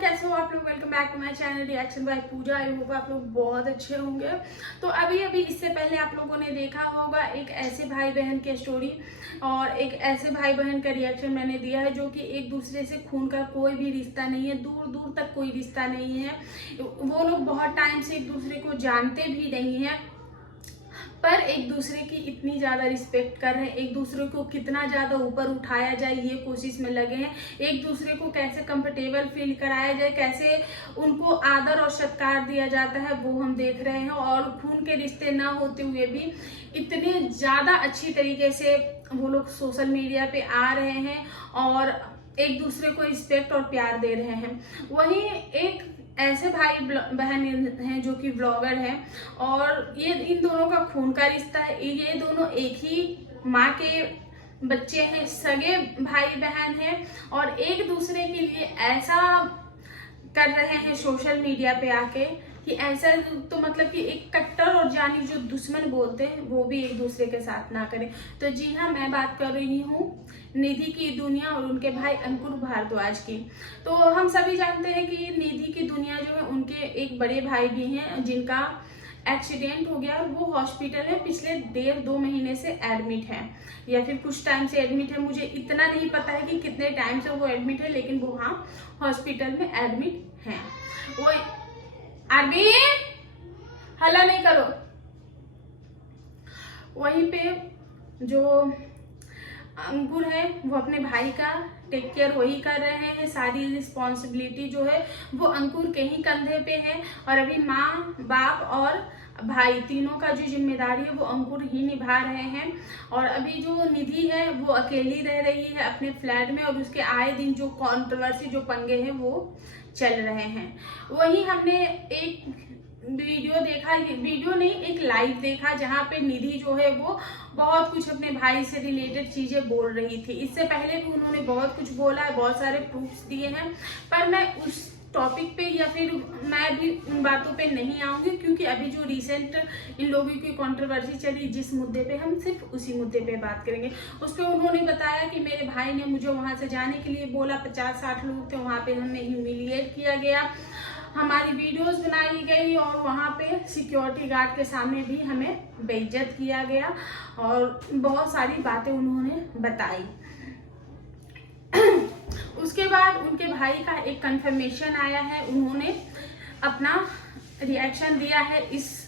कैसे हो आप लोग। Welcome back to my channel reaction by Pooja. I hope आप लोग बहुत अच्छे होंगे। तो अभी इससे पहले आप लोगों ने देखा होगा एक ऐसे भाई बहन की स्टोरी और एक ऐसे भाई बहन का रिएक्शन मैंने दिया है जो कि एक दूसरे से खून का कोई भी रिश्ता नहीं है, दूर दूर तक कोई रिश्ता नहीं है। वो लोग बहुत टाइम से एक दूसरे को जानते भी नहीं है, पर एक दूसरे की इतनी ज़्यादा रिस्पेक्ट कर रहे हैं, एक दूसरे को कितना ज़्यादा ऊपर उठाया जाए ये कोशिश में लगे हैं। एक दूसरे को कैसे कंफर्टेबल फील कराया जाए, कैसे उनको आदर और सत्कार दिया जाता है, वो हम देख रहे हैं। और खून के रिश्ते ना होते हुए भी इतने ज़्यादा अच्छी तरीके से वो लोग सोशल मीडिया पे आ रहे हैं और एक दूसरे को रिस्पेक्ट और प्यार दे रहे हैं। वहीं एक ऐसे भाई बहन हैं जो कि ब्लॉगर हैं और ये इन दोनों का खून का रिश्ता है। ये दोनों एक ही माँ के बच्चे हैं, सगे भाई बहन हैं और एक दूसरे के लिए ऐसा कर रहे हैं सोशल मीडिया पे आके कि ऐसा तो मतलब कि एक कट्टर और जानी जो दुश्मन बोलते हैं वो भी एक दूसरे के साथ ना करें। तो जी हाँ, मैं बात कर रही हूँ निधि की दुनिया और उनके भाई अंकुर भारद्वाज की। तो हम सभी जानते हैं कि निधि की दुनिया जो है उनके एक बड़े भाई भी हैं जिनका एक्सीडेंट हो गया और वो हॉस्पिटल में पिछले 1.5-2 महीने से एडमिट है या फिर कुछ टाइम से एडमिट है। मुझे इतना नहीं पता है कि कितने टाइम से वो एडमिट है, लेकिन वो हाँ हॉस्पिटल में एडमिट हैं। वो आरबी हल्ला नहीं करो। वहीं पे जो अंकुर है वो अपने भाई का टेक केयर वही कर रहे हैं, सारी रिस्पॉन्सिबिलिटी जो है वो अंकुर के ही कंधे पे है और अभी माँ बाप और भाई तीनों का जो जिम्मेदारी है वो अंकुर ही निभा रहे हैं। और अभी जो निधि है वो अकेली रह रही है अपने फ्लैट में और उसके आए दिन जो कंट्रोवर्सी जो पंगे हैं वो चल रहे हैं। वहीं हमने एक वीडियो देखा, वीडियो नहीं एक लाइव देखा जहाँ पे निधि जो है वो बहुत कुछ अपने भाई से रिलेटेड चीजें बोल रही थी। इससे पहले भी उन्होंने बहुत कुछ बोला है, बहुत सारे प्रूफ्स दिए हैं, पर मैं उस टॉपिक पे या फिर मैं भी उन बातों पे नहीं आऊंगी क्योंकि अभी जो रिसेंट इन लोगों की कंट्रोवर्सी चली जिस मुद्दे पे, हम सिर्फ उसी मुद्दे पे बात करेंगे। उस पर उन्होंने बताया कि मेरे भाई ने मुझे वहां से जाने के लिए बोला, 50-60 लोग थे वहां पे, हमें ह्यूमिलिएट किया गया, हमारी वीडियोस बनाई गई और वहाँ पे सिक्योरिटी गार्ड के सामने भी हमें बेइज्जत किया गया और बहुत सारी बातें उन्होंने बताई। उसके बाद उनके भाई का एक कंफर्मेशन आया है, उन्होंने अपना रिएक्शन दिया है इस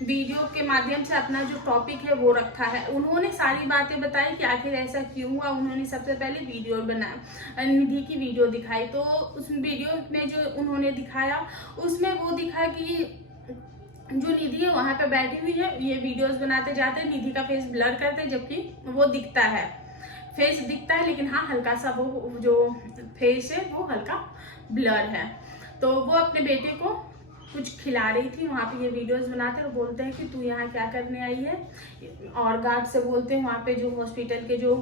वीडियो के माध्यम से, अपना जो टॉपिक है वो रखा है। उन्होंने सारी बातें बताई कि आखिर ऐसा क्यों हुआ। उन्होंने सबसे पहले वीडियो बनाया, निधि की वीडियो दिखाई। तो उस वीडियो में जो उन्होंने दिखाया उसमें वो दिखा कि जो निधि है वहां पे बैठी हुई है, ये वीडियोस बनाते जाते निधि का फेस ब्लर करते, जबकि वो दिखता है, फेस दिखता है लेकिन हाँ हल्का सा वो जो फेस है वो हल्का ब्लर है। तो वो अपने बेटे को कुछ खिला रही थी, वहाँ पे ये वीडियोस बनाते और बोलते हैं कि तू यहाँ क्या करने आई है, और गार्ड से बोलते हैं, वहाँ पे जो हॉस्पिटल के जो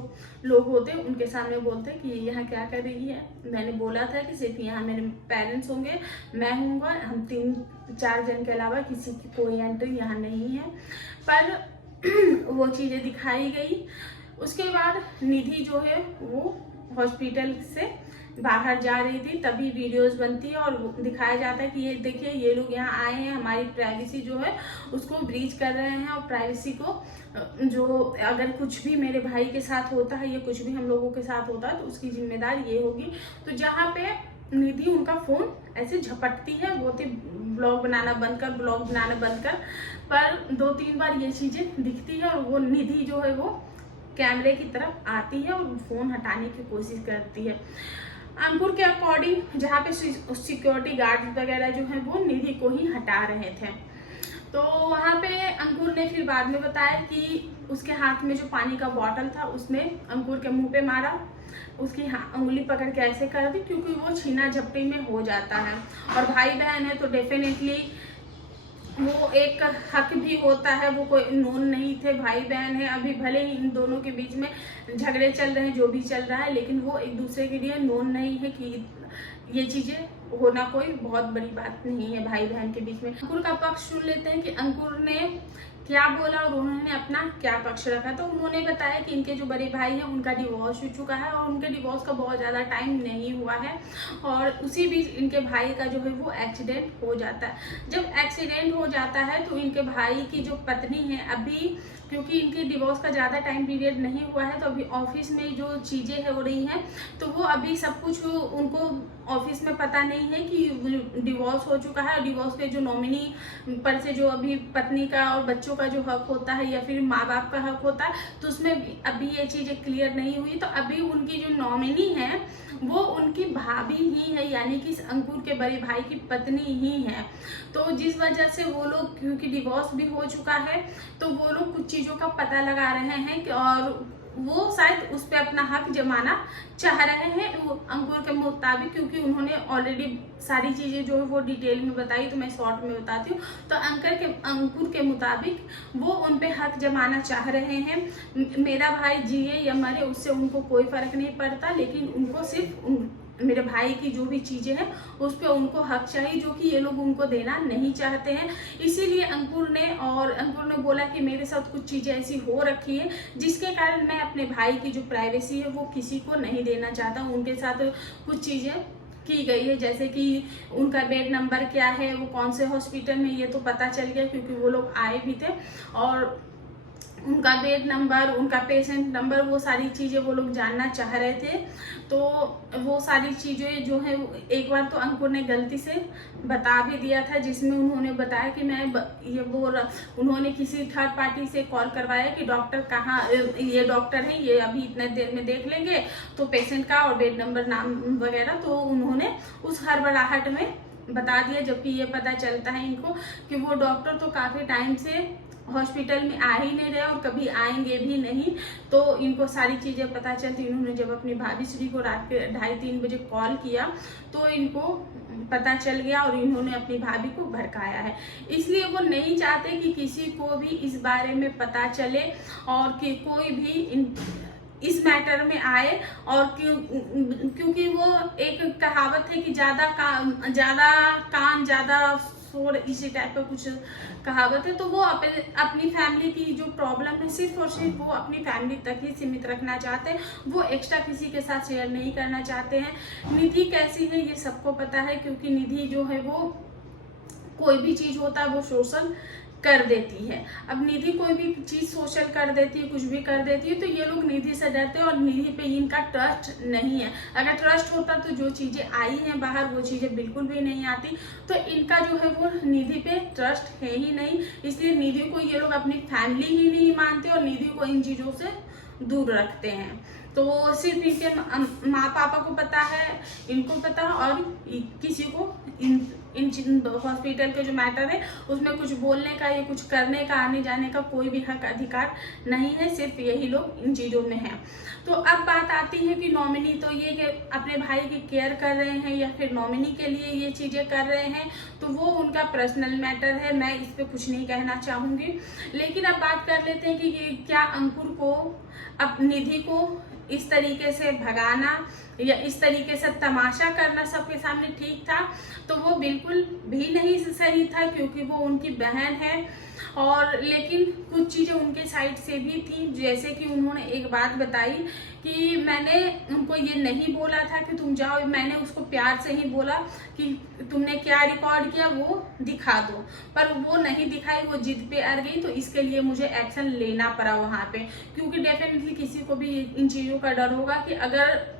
लोग होते हैं उनके सामने बोलते हैं कि ये यहाँ क्या कर रही है। मैंने बोला था कि सिर्फ यहाँ मेरे पेरेंट्स होंगे, मैं हूँगा, हम 3-4 जन के अलावा किसी की कोई एंट्री यहाँ नहीं है। पर वो चीज़ें दिखाई गई। उसके बाद निधि जो है वो हॉस्पिटल से बाहर जा रही थी, तभी वीडियोस बनती है और दिखाया जाता है कि ये देखिए ये लोग यहाँ आए हैं, हमारी प्राइवेसी जो है उसको ब्रीच कर रहे हैं और प्राइवेसी को जो अगर कुछ भी मेरे भाई के साथ होता है या कुछ भी हम लोगों के साथ होता है तो उसकी जिम्मेदारी ये होगी। तो जहाँ पे निधि उनका फोन ऐसे झपटती है, बोलती ब्लॉग बनाना बंद कर, ब्लॉग बनाना बंद कर, पर 2-3 बार ये चीजें दिखती है और वो निधि जो है वो कैमरे की तरफ आती है और फोन हटाने की कोशिश करती है। अंकुर के अकॉर्डिंग जहाँ पे सिक्योरिटी गार्ड वगैरह जो है वो निधि को ही हटा रहे थे। तो वहाँ पे अंकुर ने फिर बाद में बताया कि उसके हाथ में जो पानी का बॉटल था उसने अंकुर के मुंह पे मारा, उसकी उंगली पकड़ के ऐसे कर दी क्योंकि वो छीना झपटी में हो जाता है और भाई बहन है तो डेफिनेटली वो एक हक भी होता है। वो कोई नोन नहीं थे, भाई बहन है, अभी भले ही इन दोनों के बीच में झगड़े चल रहे हैं जो भी चल रहा है, लेकिन वो एक दूसरे के लिए नोन नहीं है कि ये चीजें होना कोई बहुत बड़ी बात नहीं है भाई बहन के बीच में। अंकुर का पक्ष सुन लेते हैं कि अंकुर ने क्या बोला और उन्होंने अपना क्या पक्ष रखा। तो उन्होंने बताया कि इनके जो बड़े भाई हैं उनका डिवोर्स हो चुका है और उनके डिवोर्स का बहुत ज़्यादा टाइम नहीं हुआ है और उसी बीच इनके भाई का जो है वो एक्सीडेंट हो जाता है। जब एक्सीडेंट हो जाता है तो इनके भाई की जो पत्नी है, अभी क्योंकि इनके डिवोर्स का ज़्यादा टाइम पीरियड नहीं हुआ है तो अभी ऑफिस में जो चीज़ें हो रही हैं तो वो अभी सब कुछ उनको ऑफिस में पता नहीं है कि डिवोर्स हो चुका है। और डिवोर्स के जो नॉमिनी पर से जो अभी पत्नी का और बच्चों का जो हक होता है या फिर माँ बाप का हक होता है तो उसमें अभी ये चीज़ें क्लियर नहीं हुई। तो अभी उनकी जो नॉमिनी है वो उनकी भाभी ही है, यानी कि अंकुर के बड़े भाई की पत्नी ही है। तो जिस वजह से वो लोग, क्योंकि डिवोर्स भी हो चुका है तो वो लोग कुछ चीज़ों का पता लगा रहे हैं कि और वो शायद उस पर अपना हक जमाना चाह रहे हैं अंकुर के मुताबिक, क्योंकि उन्होंने ऑलरेडी सारी चीज़ें जो है वो डिटेल में बताई। तो मैं शॉर्ट में बताती हूँ। तो अंकुर के मुताबिक वो उन पे हक जमाना चाह रहे हैं। मेरा भाई जिए या मरे उससे उनको कोई फर्क नहीं पड़ता, लेकिन उनको सिर्फ मेरे भाई की जो भी चीजें हैं उस पर उनको हक चाहिए, जो कि ये लोग उनको देना नहीं चाहते हैं। इसीलिए अंकुर ने बोला कि मेरे साथ कुछ चीजें ऐसी हो रखी है जिसके कारण मैं अपने भाई की जो प्राइवेसी है वो किसी को नहीं देना चाहता हूँ। उनके साथ कुछ चीजें की गई है, जैसे कि उनका बेड नंबर क्या है, वो कौन से हॉस्पिटल में, ये तो पता चल गया क्योंकि वो लोग आए भी थे। और उनका बेड नंबर, उनका पेशेंट नंबर, वो सारी चीज़ें वो लोग जानना चाह रहे थे। तो वो सारी चीज़ें जो है एक बार तो अंकुर ने गलती से बता भी दिया था, जिसमें उन्होंने बताया कि उन्होंने किसी थर्ड पार्टी से कॉल करवाया कि डॉक्टर कहाँ, ये डॉक्टर है, ये अभी इतने देर में देख लेंगे, तो पेशेंट का और बेड नंबर नाम वगैरह तो उन्होंने उस हड़बड़ाहट में बता दिया। जबकि ये पता चलता है इनको कि वो डॉक्टर तो काफ़ी टाइम से हॉस्पिटल में आ ही नहीं रहे और कभी आएंगे भी नहीं। तो इनको सारी चीज़ें पता चलती। इन्होंने जब अपनी भाभी श्री को रात के 2:30-3 बजे कॉल किया तो इनको पता चल गया और इन्होंने अपनी भाभी को भड़काया है। इसलिए वो नहीं चाहते कि किसी को भी इस बारे में पता चले और कि कोई भी इस मैटर में आए। और क्योंकि वो एक कहावत है कि ज्यादा कान ज्यादा शोर, इसी टाइप का कुछ कहावत है। तो वो अपनी फैमिली की जो प्रॉब्लम है सिर्फ और सिर्फ वो अपनी फैमिली तक ही सीमित रखना चाहते हैं, वो एक्स्ट्रा किसी के साथ शेयर नहीं करना चाहते हैं। निधि कैसी है ये सबको पता है, क्योंकि निधि जो है वो कोई भी चीज होता है वो सोशल कर देती है। अब निधि कोई भी चीज सोशल कर देती है, कुछ भी कर देती है, तो ये लोग निधि से डरते हैं और निधि पे इनका ट्रस्ट नहीं है। अगर ट्रस्ट होता तो जो चीजें आई हैं बाहर वो चीजें बिल्कुल भी नहीं आती। तो इनका जो है वो निधि पे ट्रस्ट है ही नहीं, इसलिए निधि को ये लोग अपनी फैमिली ही नहीं मानते और निधि को इन चीजों से दूर रखते हैं। तो सिर्फ इनके माँ पापा को पता है, इनको पता, और किसी को इन हॉस्पिटल के जो मैटर है उसमें कुछ बोलने का या कुछ करने का, आने जाने का कोई भी हक अधिकार नहीं है। सिर्फ यही लोग इन चीज़ों में हैं। तो अब बात आती है कि नॉमिनी तो ये कि अपने भाई की केयर कर रहे हैं या फिर नॉमिनी के लिए ये चीज़ें कर रहे हैं, तो वो उनका पर्सनल मैटर है, मैं इस पर कुछ नहीं कहना चाहूँगी। लेकिन अब बात कर लेते हैं कि क्या अंकुर को अब निधि को इस तरीके से भगाना या इस तरीके से तमाशा करना सबके सामने ठीक था? तो वो बिल्कुल भी नहीं सही था, क्योंकि वो उनकी बहन है। और लेकिन कुछ चीज़ें उनके साइड से भी थी, जैसे कि उन्होंने एक बात बताई कि मैंने उनको ये नहीं बोला था कि तुम जाओ, मैंने उसको प्यार से ही बोला कि तुमने क्या रिकॉर्ड किया वो दिखा दो, पर वो नहीं दिखाई, वो जिद पे अड़ गई। तो इसके लिए मुझे एक्शन लेना पड़ा वहाँ पे, क्योंकि डेफिनेटली किसी को भी इन चीज़ों का डर होगा कि अगर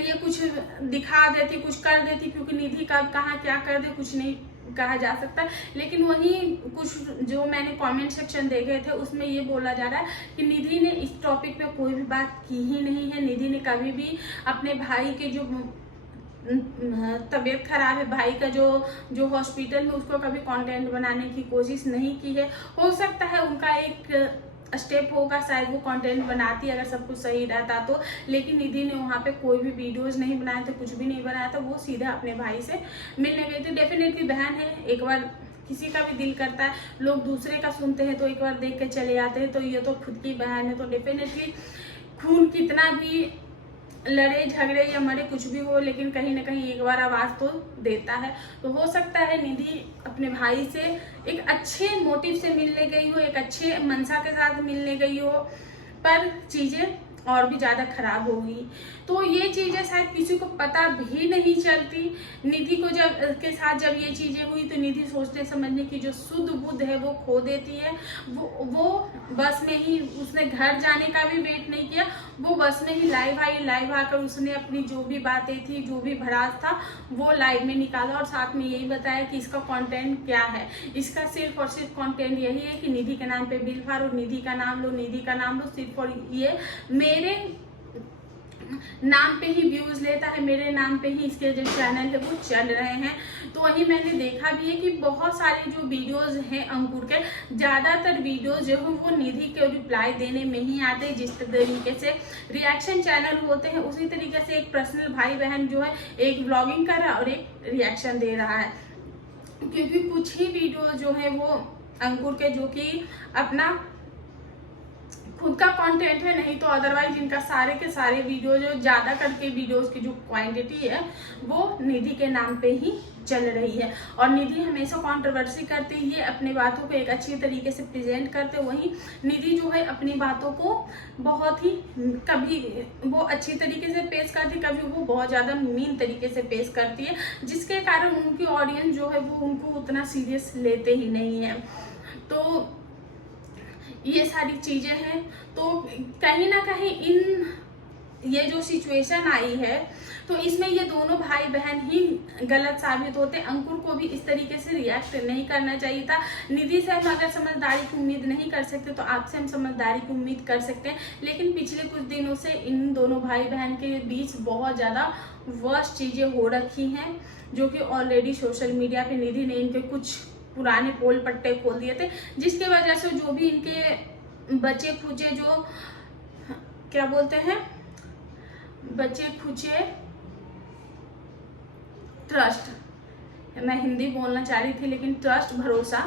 ये कुछ दिखा देती, कुछ कर देती, क्योंकि निधि कब कहाँ क्या कर दे कुछ नहीं कहा जा सकता। लेकिन वहीं कुछ जो मैंने कमेंट सेक्शन देखे थे उसमें ये बोला जा रहा है कि निधि ने इस टॉपिक पे कोई भी बात की ही नहीं है। निधि ने कभी भी अपने भाई के जो तबीयत खराब है, भाई का जो हॉस्पिटल में, उसको कभी कंटेंट बनाने की कोशिश नहीं की है। हो सकता है उनका एक स्टेप होगा, शायद वो कंटेंट बनाती अगर सब कुछ सही रहता तो। लेकिन निधि ने वहाँ पे कोई भी वीडियोज नहीं बनाए थे, कुछ भी नहीं बनाया था। वो सीधा अपने भाई से मिलने गई थी। डेफिनेटली बहन है, एक बार किसी का भी दिल करता है, लोग दूसरे का सुनते हैं तो एक बार देख के चले जाते हैं। तो ये तो खुद की बहन है, तो डेफिनेटली खून कितना भी लड़े झगड़े या मरे कुछ भी हो, लेकिन कहीं ना कहीं एक बार आवाज़ तो देता है। तो हो सकता है निधि अपने भाई से एक अच्छे मोटिव से मिलने गई हो, एक अच्छे मनसा के साथ मिलने गई हो, पर चीज़ें और भी ज़्यादा खराब होगी। तो ये चीज़ें शायद किसी को पता भी नहीं चलती। निधि को जब ये चीज़ें हुई तो निधि सोचने समझने की जो शुद्ध बुद्ध है वो खो देती है। वो बस में ही, उसने घर जाने का भी वेट नहीं किया, वो बस में ही लाइव आई। लाइव आकर उसने अपनी जो भी बातें थी, जो भी भड़ास था, वो लाइव में निकाला और साथ में यही बताया कि इसका कंटेंट क्या है। इसका सिर्फ और सिर्फ कंटेंट यही है कि निधि के नाम पे बिल फाड़ो, निधि का नाम लो, निधि का नाम लो, सिर्फ और ये मेरे नाम पे ही व्यूज लेता है, मेरे नाम पे ही इसके जो चैनल है वो चल रहे हैं। तो वही मैंने देखा भी है कि बहुत सारे जो वीडियोस हैं अंकुर के, ज़्यादातर वीडियोस जो है वो निधि के रिप्लाई देने में ही आते हैं। जिस तरीके से रिएक्शन चैनल होते हैं उसी तरीके से एक पर्सनल भाई बहन जो है एक व्लॉगिंग कर रहा है और एक रिएक्शन दे रहा है। क्योंकि कुछ ही वीडियो जो है वो अंकुर के जो कि अपना खुद का कंटेंट है, नहीं तो अदरवाइज इनका सारे के सारे वीडियो जो ज़्यादा करके वीडियोस की जो क्वांटिटी है वो निधि के नाम पे ही चल रही है। और निधि हमेशा कंट्रोवर्सी करते ही अपनी बातों को एक अच्छी तरीके से प्रेजेंट करते, वहीं निधि जो है अपनी बातों को बहुत ही कभी वो अच्छी तरीके से पेश करती, कभी वो बहुत ज़्यादा मीन तरीके से पेश करती है, जिसके कारण उनकी ऑडियंस जो है वो उनको उतना सीरियस लेते ही नहीं है। तो ये सारी चीजें हैं। तो कहीं ना कहीं ये जो सिचुएशन आई है तो इसमें ये दोनों भाई बहन ही गलत साबित होते। अंकुर को भी इस तरीके से रिएक्ट नहीं करना चाहिए था। निधि से हम अगर समझदारी की उम्मीद नहीं कर सकते तो आपसे हम समझदारी की उम्मीद कर सकते हैं। लेकिन पिछले कुछ दिनों से इन दोनों भाई बहन के बीच बहुत ज़्यादा वर्स्ट चीज़ें हो रखी हैं, जो कि ऑलरेडी सोशल मीडिया पे निधि ने इनके कुछ पुराने पोल पट्टे खोल दिए थे, जिसके वजह से जो भी इनके बचे खुचे जो क्या बोलते हैं, बचे खुचे ट्रस्ट, मैं हिंदी बोलना चाह रही थी लेकिन ट्रस्ट, भरोसा,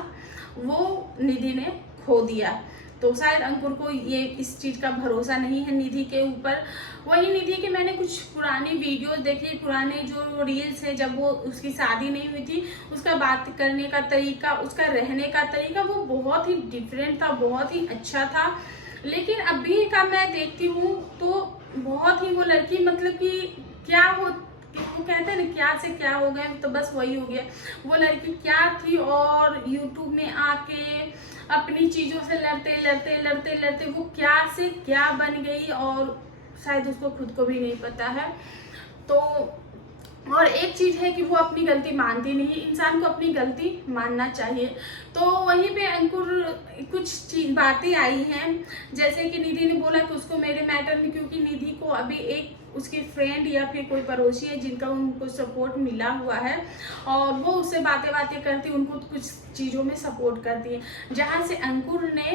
वो निधि ने खो दिया। तो शायद अंकुर को ये इस चीज़ का भरोसा नहीं है निधि के ऊपर। वही निधि के मैंने कुछ पुरानी वीडियोस देखी, पुराने जो रील्स है जब वो उसकी शादी नहीं हुई थी, उसका बात करने का तरीका, उसका रहने का तरीका वो बहुत ही डिफरेंट था, बहुत ही अच्छा था। लेकिन अभी का मैं देखती हूँ तो बहुत ही वो लड़की मतलब कि क्या हो, वो कहते हैं ना क्या से क्या हो गए, तो बस वही हो गया। वो लड़की क्या थी और यूट्यूब में आके अपनी चीज़ों से लड़ते लड़ते लड़ते लड़ते वो क्या से क्या बन गई और शायद उसको खुद को भी नहीं पता है। तो और एक चीज़ है कि वो अपनी गलती मानती नहीं, इंसान को अपनी गलती मानना चाहिए। तो वहीं पे अंकुर कुछ बातें आई हैं, जैसे कि निधि ने बोला कि उसको मेरे मैटर में, क्योंकि निधि को अभी एक उसकी फ्रेंड या फिर कोई पड़ोसी है जिनका उनको सपोर्ट मिला हुआ है और वो उससे बातें करती, उनको कुछ चीज़ों में सपोर्ट करती है। जहाँ से अंकुर ने,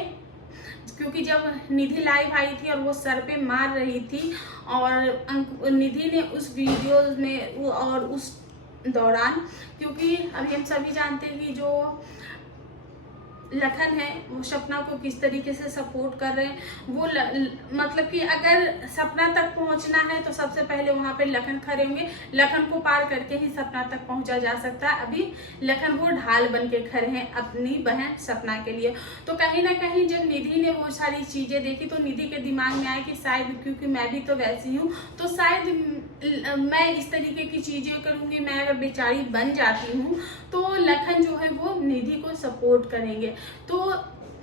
क्योंकि जब निधि लाइव आई थी और वो सर पे मार रही थी और निधि ने उस वीडियो में और उस दौरान, क्योंकि अभी हम सभी जानते हैं कि जो लखन है वो सपना को किस तरीके से सपोर्ट कर रहे हैं। वो मतलब कि अगर सपना तक पहुंचना है तो सबसे पहले वहां पे लखन खड़े होंगे, लखन को पार करके ही सपना तक पहुंचा जा सकता है। अभी लखन वो ढाल बन के खड़े हैं अपनी बहन सपना के लिए। तो कहीं ना कहीं जब निधि ने वो सारी चीजें देखी तो निधि के दिमाग में आया कि शायद क्योंकि मैं भी तो वैसी हूँ तो शायद मैं इस तरीके की चीजें करूंगी, मैं अगर बेचारी बन जाती हूँ तो लखन जो है वो निधि को सपोर्ट करेंगे। तो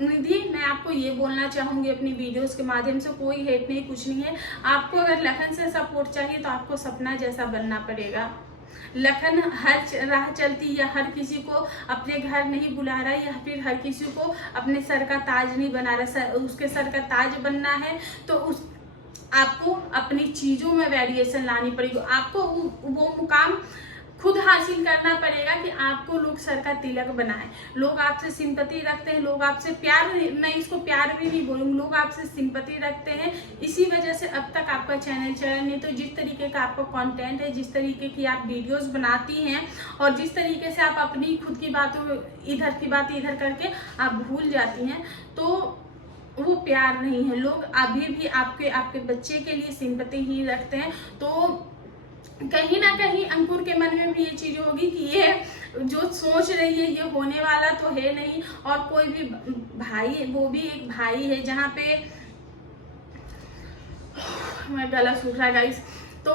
निधि, मैं आपको ये बोलना चाहूंगी अपनी वीडियोस के माध्यम से, कोई हेट नहीं, कुछ नहीं है। आपको अगर लखन से सपोर्ट चाहिए तो आपको सपना जैसा बनना पड़ेगा। लखन हर राह चलती या हर किसी को अपने घर नहीं बुला रहा है या फिर हर किसी को अपने सर का ताज नहीं बना रहा, उसके सर का ताज बनना है तो आपको अपनी चीजों में वेरिएशन लानी पड़ेगी। आपको वो मुकाम खुद हासिल करना पड़ेगा कि आपको लोग सर का तिलक बनाए, लोग आपसे सिंपैथी रखते हैं, लोग आपसे प्यार, मैं इसको प्यार भी नहीं बोलूँगी, लोग आपसे सिंपैथी रखते हैं। इसी वजह से अब तक आपका चैनल चला नहीं। तो जिस तरीके का आपका कंटेंट है, जिस तरीके की आप वीडियोस बनाती हैं और जिस तरीके से आप अपनी खुद की बातों इधर की बात इधर करके आप भूल जाती हैं, तो वो प्यार नहीं है। लोग अभी भी आपके बच्चे के लिए सिंपैथी ही रखते हैं। तो कहीं ना कहीं अंकुर के मन में भी ये चीज होगी कि ये जो सोच रही है ये होने वाला तो है नहीं। और कोई भी भाई, वो भी एक भाई है, जहाँ पे मैं गला सूख रहा है गाइस। तो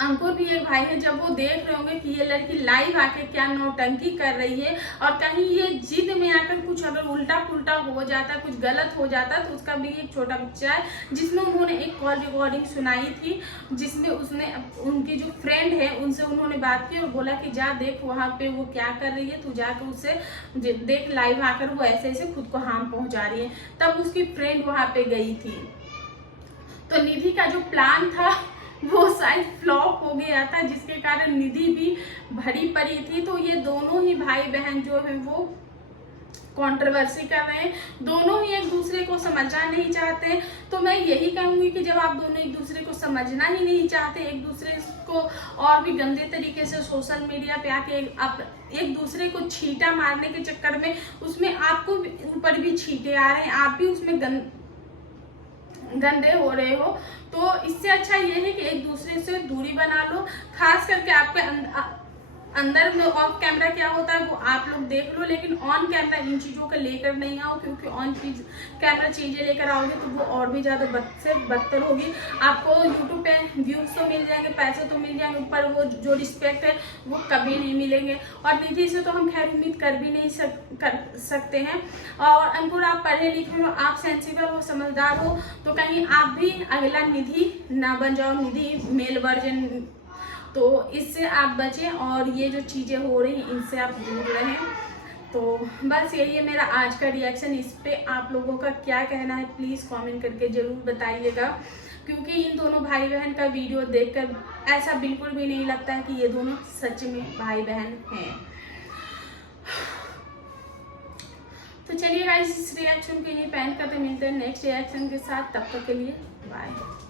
अंकुर भी एक भाई है, जब वो देख रहे होंगे कि ये लड़की लाइव आके क्या नौटंकी कर रही है और कहीं ये जिद में आकर कुछ अगर उल्टा पुल्टा हो जाता, कुछ गलत हो जाता, तो उसका भी एक छोटा बच्चा है जिसमें उन्होंने एक कॉल रिकॉर्डिंग सुनाई थी, जिसमें उसने उनकी जो फ्रेंड है उनसे उन्होंने बात की और बोला कि जा देख वहाँ पे वो क्या कर रही है, तू जाकर उससे देख लाइव आकर वो ऐसे ऐसे खुद को हार्म पहुंचा रही है। तब उसकी फ्रेंड वहाँ पे गई थी। तो निधि का जो प्लान था वो शायद फ्लॉप हो गया था, जिसके कारण निधि भी भरी पड़ी थी। तो ये दोनों ही भाई बहन जो है वो कंट्रोवर्सी कर रहे हैं, दोनों ही एक दूसरे को समझना नहीं चाहते। तो मैं यही कहूंगी कि जब आप दोनों एक दूसरे को समझना ही नहीं चाहते, एक दूसरे को और भी गंदे तरीके से सोशल मीडिया पे आके आप एक दूसरे को छींटा मारने के चक्कर में उसमें आपको ऊपर भी छींटे आ रहे हैं, आप भी उसमें गंदे हो रहे हो, तो इससे अच्छा ये है कि एक दूसरे से दूरी बना लो। खास करके आपके अंदर में ऑफ कैमरा क्या होता है वो आप लोग देख लो, लेकिन ऑन कैमरा इन चीज़ों को लेकर नहीं आओ, क्योंकि ऑन कैमरा चीज़ें लेकर आओगे तो वो और भी ज़्यादा बद से बदतर होगी। आपको यूट्यूब पे व्यूज तो मिल जाएंगे, पैसे तो मिल जाएंगे, ऊपर वो जो रिस्पेक्ट है वो कभी नहीं मिलेंगे। और निधि से तो हम खैर उम्मीद कर भी नहीं कर सकते हैं। और अंकुर, आप पढ़े लिखे हो, आप सेंसिबल हो, समझदार हो, तो कहीं आप भी अगला निधि ना बन जाओ, निधि मेल वर्जन। तो इससे आप बचें और ये जो चीज़ें हो रही हैं इनसे आप दूर रहें। तो बस यही है मेरा आज का रिएक्शन। इस पे आप लोगों का क्या कहना है प्लीज़ कमेंट करके ज़रूर बताइएगा, क्योंकि इन दोनों भाई बहन का वीडियो देखकर ऐसा बिल्कुल भी नहीं लगता है कि ये दोनों सच में भाई बहन हैं। तो चलिए गाइस, इस रिएक्शन के लिए पैन करते मिलते हैं नेक्स्ट रिएक्शन के साथ। तब तक के लिए बाय।